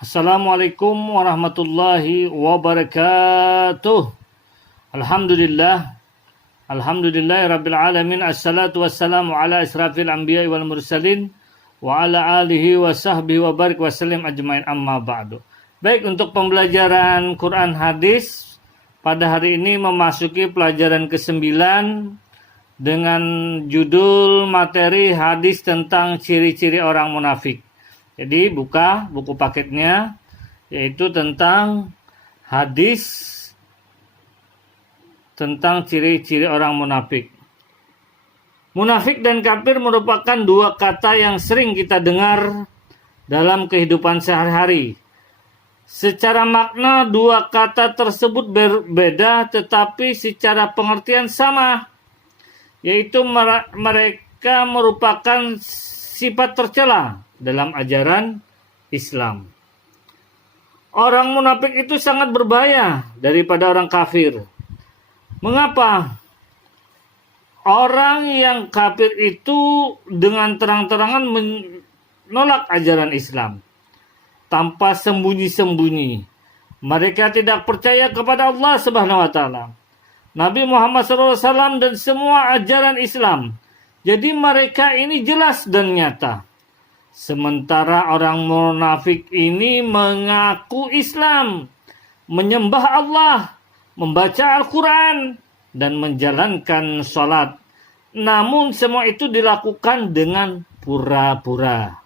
Assalamualaikum warahmatullahi wabarakatuh. Alhamdulillah. Alhamdulillahirabbil alamin. Assalatu wassalamu ala israfil anbiya'i wal mursalin wa ala alihi wa sahbihi wa barik wasallim ajmain, amma ba'du. Baik, untuk pembelajaran Quran hadis pada hari ini memasuki pelajaran ke-9 dengan judul materi hadis tentang ciri-ciri orang munafik. Jadi buka buku paketnya, yaitu tentang hadis tentang ciri-ciri orang munafik. Munafik dan kafir merupakan dua kata yang sering kita dengar dalam kehidupan sehari-hari. Secara makna dua kata tersebut berbeda, tetapi secara pengertian sama, yaitu mereka merupakan sifat tercela dalam ajaran Islam. Orang munafik itu sangat berbahaya daripada orang kafir. Mengapa? Orang yang kafir itu dengan terang-terangan menolak ajaran Islam tanpa sembunyi-sembunyi. Mereka tidak percaya kepada Allah Subhanahu wa taala, Nabi Muhammad SAW, dan semua ajaran Islam. Jadi mereka ini jelas dan nyata. Sementara orang munafik ini mengaku Islam, menyembah Allah, membaca Al-Quran, dan menjalankan sholat. Namun semua itu dilakukan dengan pura-pura.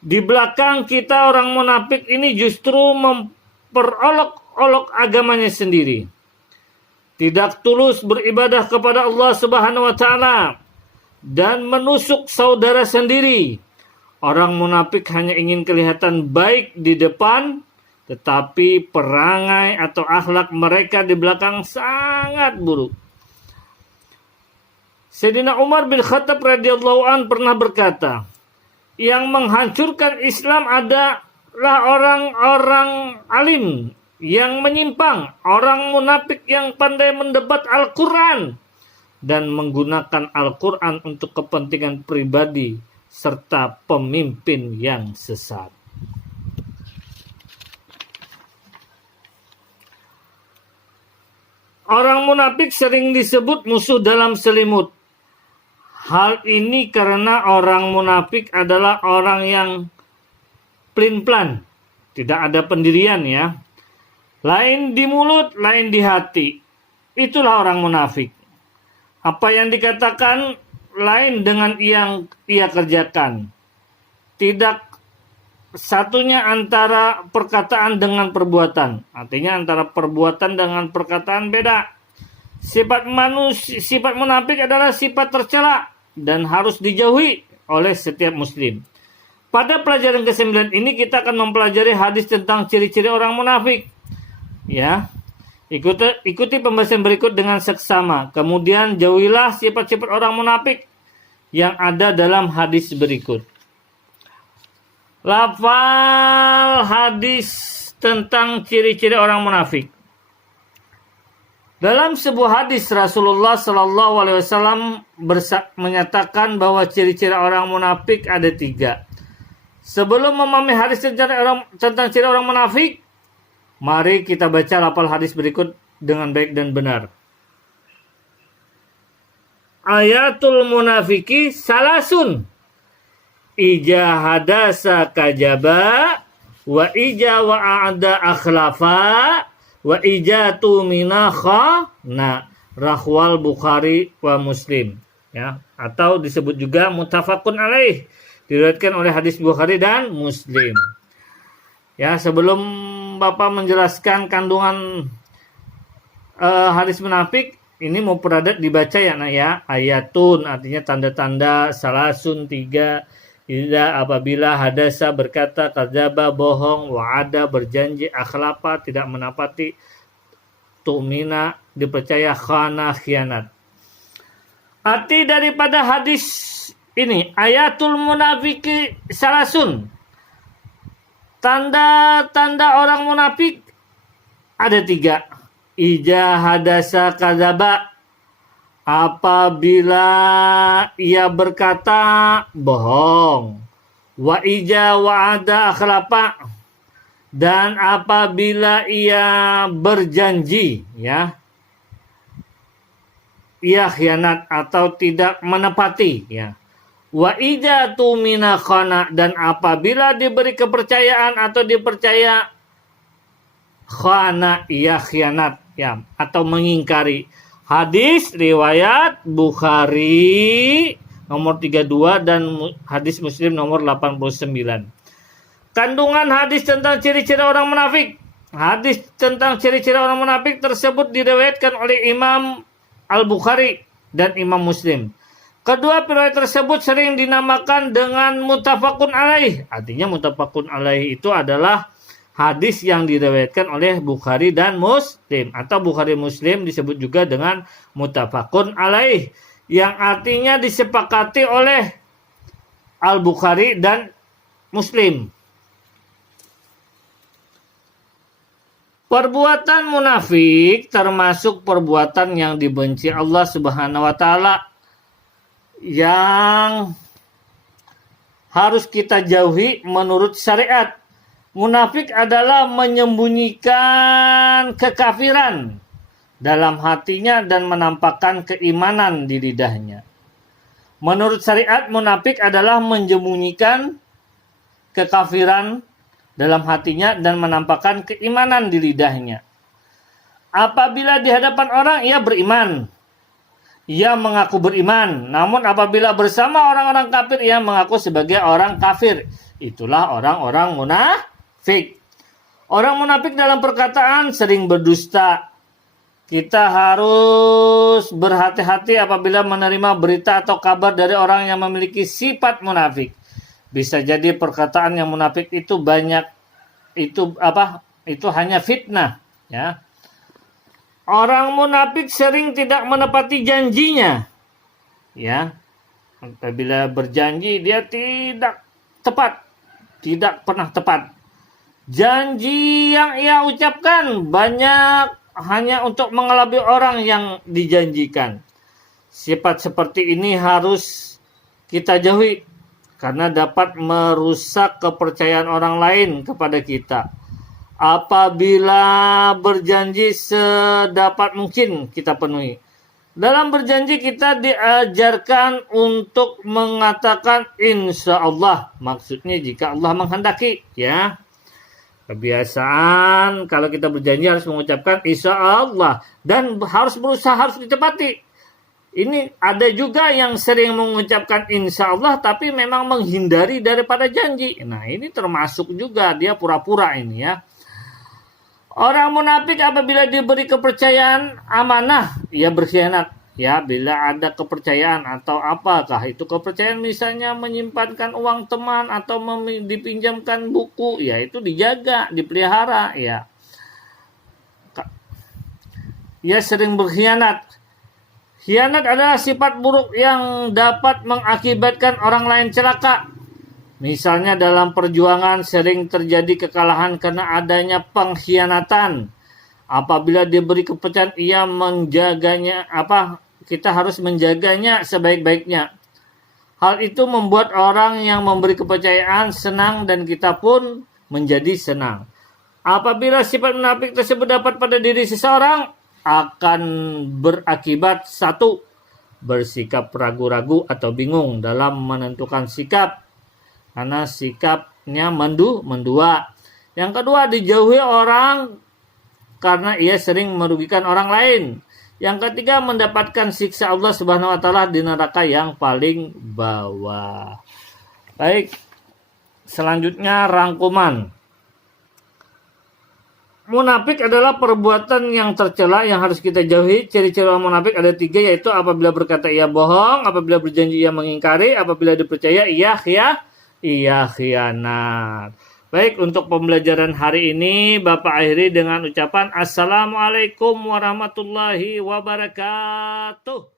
Di belakang kita orang munafik ini justru memperolok-olok agamanya sendiri. Tidak tulus beribadah kepada Allah Subhanahu wa taala dan menusuk saudara sendiri. Orang munafik hanya ingin kelihatan baik di depan, tetapi perangai atau akhlak mereka di belakang sangat buruk. Sayyidina Umar bin Khattab radhiyallahu an pernah berkata, yang menghancurkan Islam adalah orang-orang alim yang menyimpang, orang munafik yang pandai mendebat Al-Quran dan menggunakan Al-Quran untuk kepentingan pribadi serta pemimpin yang sesat. Orang munafik sering disebut musuh dalam selimut. Hal ini karena orang munafik adalah orang yang plin-plan, tidak ada pendirian ya. Lain di mulut, lain di hati. Itulah orang munafik. Apa yang dikatakan lain dengan yang ia kerjakan. Tidak satunya antara perkataan dengan perbuatan. Artinya antara perbuatan dengan perkataan beda. Sifat munafik adalah sifat tercela dan harus dijauhi oleh setiap muslim. Pada pelajaran ke-9 ini kita akan mempelajari hadis tentang ciri-ciri orang munafik. Ya. Ikuti pembahasan berikut dengan seksama. Kemudian jauhilah sifat-sifat orang munafik yang ada dalam hadis berikut. Lafal hadis tentang ciri-ciri orang munafik. Dalam sebuah hadis Rasulullah Sallallahu Alaihi Wasallam menyatakan bahwa ciri-ciri orang munafik ada 3. Sebelum memahami hadis tentang ciri orang munafik, mari kita baca lafal hadis berikut dengan baik dan benar. Ayatul munafiki salasun. Ija hadasa kajaba, wa ija wa'ada akhlafa, wa ija tumina khana. Rahwal Bukhari wa Muslim. Ya, atau disebut juga muttafaqun alaih. Diriwayatkan oleh hadis Bukhari dan Muslim. Ya, sebelum Bapak menjelaskan kandungan hadis munafik, ini mau peradat dibaca ya nak ya. Ayatun artinya tanda-tanda, salasun 3, ida apabila hadasa berkata, kadzaba bohong, wa'ada berjanji, akhlafa tidak menepati, tu'mina dipercaya, khana khianat. Arti daripada hadis ini, ayatul munafiki salasun. Tanda-tanda orang munafik ada 3. Ija hadasa kadzaba, apabila ia berkata bohong. Wa ija wa'ada akhlafa, dan apabila ia berjanji, ya, ia khianat atau tidak menepati, ya. Wa idza tumina khana, dan apabila diberi kepercayaan atau dipercaya, khana, ia khianat, ya, atau mengingkari. Hadis riwayat Bukhari nomor 32 dan hadis Muslim nomor 89. Kandungan hadis tentang ciri-ciri orang munafik. Hadis tentang ciri-ciri orang munafik tersebut diriwayatkan oleh Imam Al-Bukhari dan Imam Muslim. Kedua riwayat tersebut sering dinamakan dengan muttafaqun alaih. Artinya muttafaqun alaih itu adalah hadis yang diriwayatkan oleh Bukhari dan Muslim, atau Bukhari Muslim disebut juga dengan muttafaqun alaih, yang artinya disepakati oleh Al-Bukhari dan Muslim. Perbuatan munafik termasuk perbuatan yang dibenci Allah Subhanahu wa taala, yang harus kita jauhi menurut syariat. Munafik adalah menyembunyikan kekafiran dalam hatinya dan menampakkan keimanan di lidahnya. Menurut syariat, munafik adalah menyembunyikan kekafiran dalam hatinya dan menampakkan keimanan di lidahnya. Apabila di hadapan orang ia beriman, ia mengaku beriman, namun apabila bersama orang-orang kafir ia mengaku sebagai orang kafir. Itulah orang-orang munafik. Orang munafik dalam perkataan sering berdusta. Kita harus berhati-hati apabila menerima berita atau kabar dari orang yang memiliki sifat munafik. Bisa jadi perkataan yang munafik itu itu hanya fitnah, ya. Orang munafik sering tidak menepati janjinya, ya. Apabila berjanji dia tidak tepat, tidak pernah tepat. Janji yang ia ucapkan banyak hanya untuk mengelabui orang yang dijanjikan. Sifat seperti ini harus kita jauhi, karena dapat merusak kepercayaan orang lain kepada kita. Apabila berjanji sedapat mungkin kita penuhi. Dalam berjanji kita diajarkan untuk mengatakan insya Allah. Maksudnya jika Allah menghendaki, ya. Kebiasaan kalau kita berjanji harus mengucapkan insya Allah. Dan harus berusaha, harus ditepati. Ini ada juga yang sering mengucapkan insya Allah tapi memang menghindari daripada janji. Nah, ini termasuk juga dia pura-pura ini, ya. Orang munafik apabila diberi kepercayaan amanah, ia berkhianat. Ya, bila ada kepercayaan atau apakah itu kepercayaan, misalnya menyimpankan uang teman atau dipinjamkan buku, ya itu dijaga, dipelihara, ya. Ia sering berkhianat. Khianat adalah sifat buruk yang dapat mengakibatkan orang lain celaka. Misalnya dalam perjuangan sering terjadi kekalahan karena adanya pengkhianatan. Apabila diberi kepercayaan, ia menjaganya, kita harus menjaganya sebaik-baiknya. Hal itu membuat orang yang memberi kepercayaan senang dan kita pun menjadi senang. Apabila sifat munafik tersebut dapat pada diri seseorang, akan berakibat satu, bersikap ragu-ragu atau bingung dalam menentukan sikap karena sikapnya mendua. Yang kedua, dijauhi orang karena ia sering merugikan orang lain. Yang ketiga, mendapatkan siksa Allah Subhanahu wa taala di neraka yang paling bawah. Baik, selanjutnya rangkuman. Munafik adalah perbuatan yang tercela yang harus kita jauhi. Ciri-ciri orang munafik ada 3, yaitu apabila berkata ia bohong, apabila berjanji ia mengingkari, apabila dipercaya ia khianat. Baik, untuk pembelajaran hari ini Bapak akhiri dengan ucapan Assalamualaikum warahmatullahi wabarakatuh.